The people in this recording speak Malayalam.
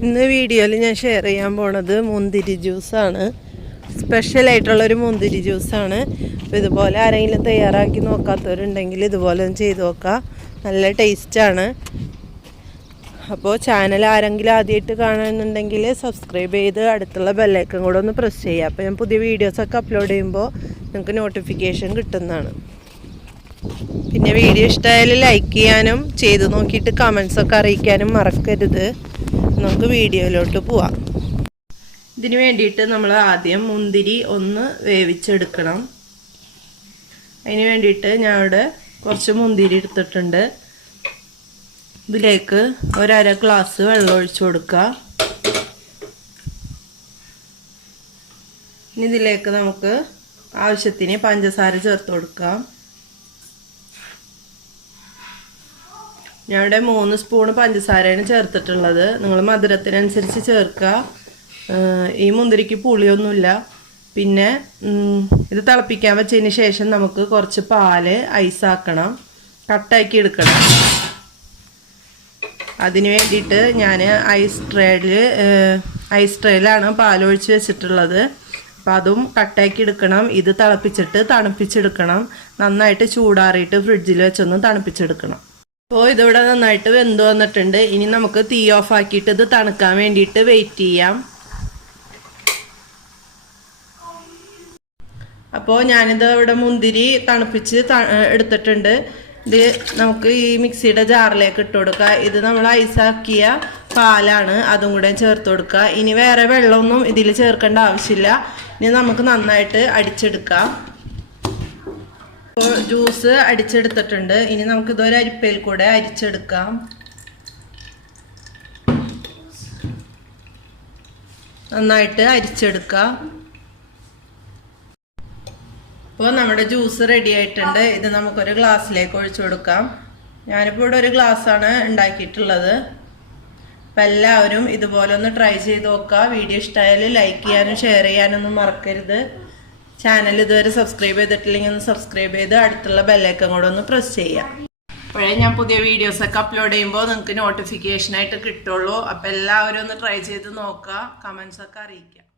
ഇന്ന് വീഡിയോയിൽ ഞാൻ ഷെയർ ചെയ്യാൻ പോണത് മുന്തിരി ജ്യൂസാണ്. സ്പെഷ്യലായിട്ടുള്ളൊരു മുന്തിരി ജ്യൂസാണ്. അപ്പോൾ ഇതുപോലെ ആരെങ്കിലും തയ്യാറാക്കി നോക്കാത്തവരുണ്ടെങ്കിൽ ഇതുപോലെ ഒന്ന് ചെയ്ത് നോക്കാം. നല്ല ടേസ്റ്റാണ്. അപ്പോൾ ചാനൽ ആരെങ്കിലും ആദ്യമായിട്ട് കാണുന്നുണ്ടെങ്കിൽ സബ്സ്ക്രൈബ് ചെയ്ത് അടുത്തുള്ള ബെല്ലൈക്കൺ കൂടെ ഒന്ന് പ്രസ് ചെയ്യുക. അപ്പോൾ ഞാൻ പുതിയ വീഡിയോസൊക്കെ അപ്ലോഡ് ചെയ്യുമ്പോൾ നിങ്ങൾക്ക് നോട്ടിഫിക്കേഷൻ കിട്ടുന്നതാണ്. പിന്നെ വീഡിയോ ഇഷ്ടമായാൽ ലൈക്ക് ചെയ്യാനും ചെയ്ത് നോക്കിയിട്ട് കമൻസൊക്കെ അറിയിക്കാനും മറക്കരുത്. നമുക്ക് വീഡിയോയിലോട്ട് പോവാം. ഇതിന് വേണ്ടിയിട്ട് നമ്മൾ ആദ്യം മുന്തിരി ഒന്ന് വേവിച്ചെടുക്കണം. അതിന് വേണ്ടിയിട്ട് ഞാൻ ഇവിടെ കുറച്ച് മുന്തിരി എടുത്തിട്ടുണ്ട്. ഇതിലേക്ക് ഒരര ഗ്ലാസ് വെള്ളം ഒഴിച്ചു കൊടുക്കുക. ഇനി ഇതിലേക്ക് നമുക്ക് ആവശ്യത്തിന് പഞ്ചസാര ചേർത്ത് കൊടുക്കാം. ഞാൻ ഇവിടെ 3 സ്പൂൺ പഞ്ചസാരയാണ് ചേർത്തിട്ടുള്ളത്. നിങ്ങൾ മധുരത്തിനനുസരിച്ച് ചേർക്കുക. ഈ മുന്തിരിക്ക് പുളിയൊന്നുമില്ല. പിന്നെ ഇത് തിളപ്പിക്കാൻ വെച്ചതിന് ശേഷം നമുക്ക് കുറച്ച് പാല് ഐസാക്കണം, കട്ടാക്കി എടുക്കണം. അതിന് വേണ്ടിയിട്ട് ഞാൻ ഐസ് ട്രേയിലാണ് പാലൊഴിച്ച് വെച്ചിട്ടുള്ളത്. അപ്പോൾ അതും കട്ടാക്കി എടുക്കണം. ഇത് തിളപ്പിച്ചിട്ട് തണുപ്പിച്ചെടുക്കണം. നന്നായിട്ട് ചൂടാറിയിട്ട് ഫ്രിഡ്ജിൽ വെച്ചൊന്ന് തണുപ്പിച്ചെടുക്കണം. അപ്പോൾ ഇതിവിടെ നന്നായിട്ട് വെന്ത് വന്നിട്ടുണ്ട്. ഇനി നമുക്ക് തീ ഓഫ് ആക്കിയിട്ട് ഇത് തണുക്കാൻ വേണ്ടിയിട്ട് വെയിറ്റ് ചെയ്യാം. അപ്പോൾ ഞാനിത് ഇവിടെ മുന്തിരി തണുപ്പിച്ച് എടുത്തിട്ടുണ്ട്. ഇത് നമുക്ക് ഈ മിക്സിയുടെ ജാറിലേക്ക് ഇട്ട് കൊടുക്കുക. ഇത് നമ്മൾ ഐസാക്കിയ പാലാണ്, അതും കൂടെ ചേർത്ത് കൊടുക്കുക. ഇനി വേറെ വെള്ളമൊന്നും ഇതിൽ ചേർക്കേണ്ട ആവശ്യമില്ല. ഇനി നമുക്ക് നന്നായിട്ട് അടിച്ചെടുക്കാം. അപ്പോൾ ജ്യൂസ് അടിച്ചെടുത്തിട്ടുണ്ട്. ഇനി നമുക്ക് ഇതൊരു അരിപ്പയിൽ കൂടെ അരിച്ചെടുക്കാം. നന്നായിട്ട് അരിച്ചെടുക്കാം. അപ്പോൾ നമ്മുടെ ജ്യൂസ് റെഡി ആയിട്ടുണ്ട്. ഇത് നമുക്കൊരു ഗ്ലാസ്സിലേക്ക് ഒഴിച്ചു കൊടുക്കാം. ഞാനിപ്പോൾ ഇവിടെ ഒരു ഗ്ലാസ്സാണ് ഉണ്ടാക്കിയിട്ടുള്ളത്. അപ്പം എല്ലാവരും ഇതുപോലെ ഒന്ന് ട്രൈ ചെയ്ത് നോക്കുക. വീഡിയോ ഇഷ്ടമായാൽ ലൈക്ക് ചെയ്യാനും ഷെയർ ചെയ്യാനൊന്നും മറക്കരുത്. ചാനൽ ഇതുവരെ സബ്സ്ക്രൈബ് ചെയ്തിട്ടില്ലെങ്കിൽ ഒന്ന് സബ്സ്ക്രൈബ് ചെയ്ത് അടുത്തുള്ള ബെല്ലൈക്കൺ കൂടെ ഒന്ന് പ്രസ് ചെയ്യാം. അപ്പോഴേ ഞാൻ പുതിയ വീഡിയോസൊക്കെ അപ്ലോഡ് ചെയ്യുമ്പോൾ നിങ്ങൾക്ക് നോട്ടിഫിക്കേഷനായിട്ട് കിട്ടുള്ളൂ. അപ്പോൾ എല്ലാവരും ഒന്ന് ട്രൈ ചെയ്ത് നോക്കുക, കമൻസൊക്കെ അറിയിക്കുക.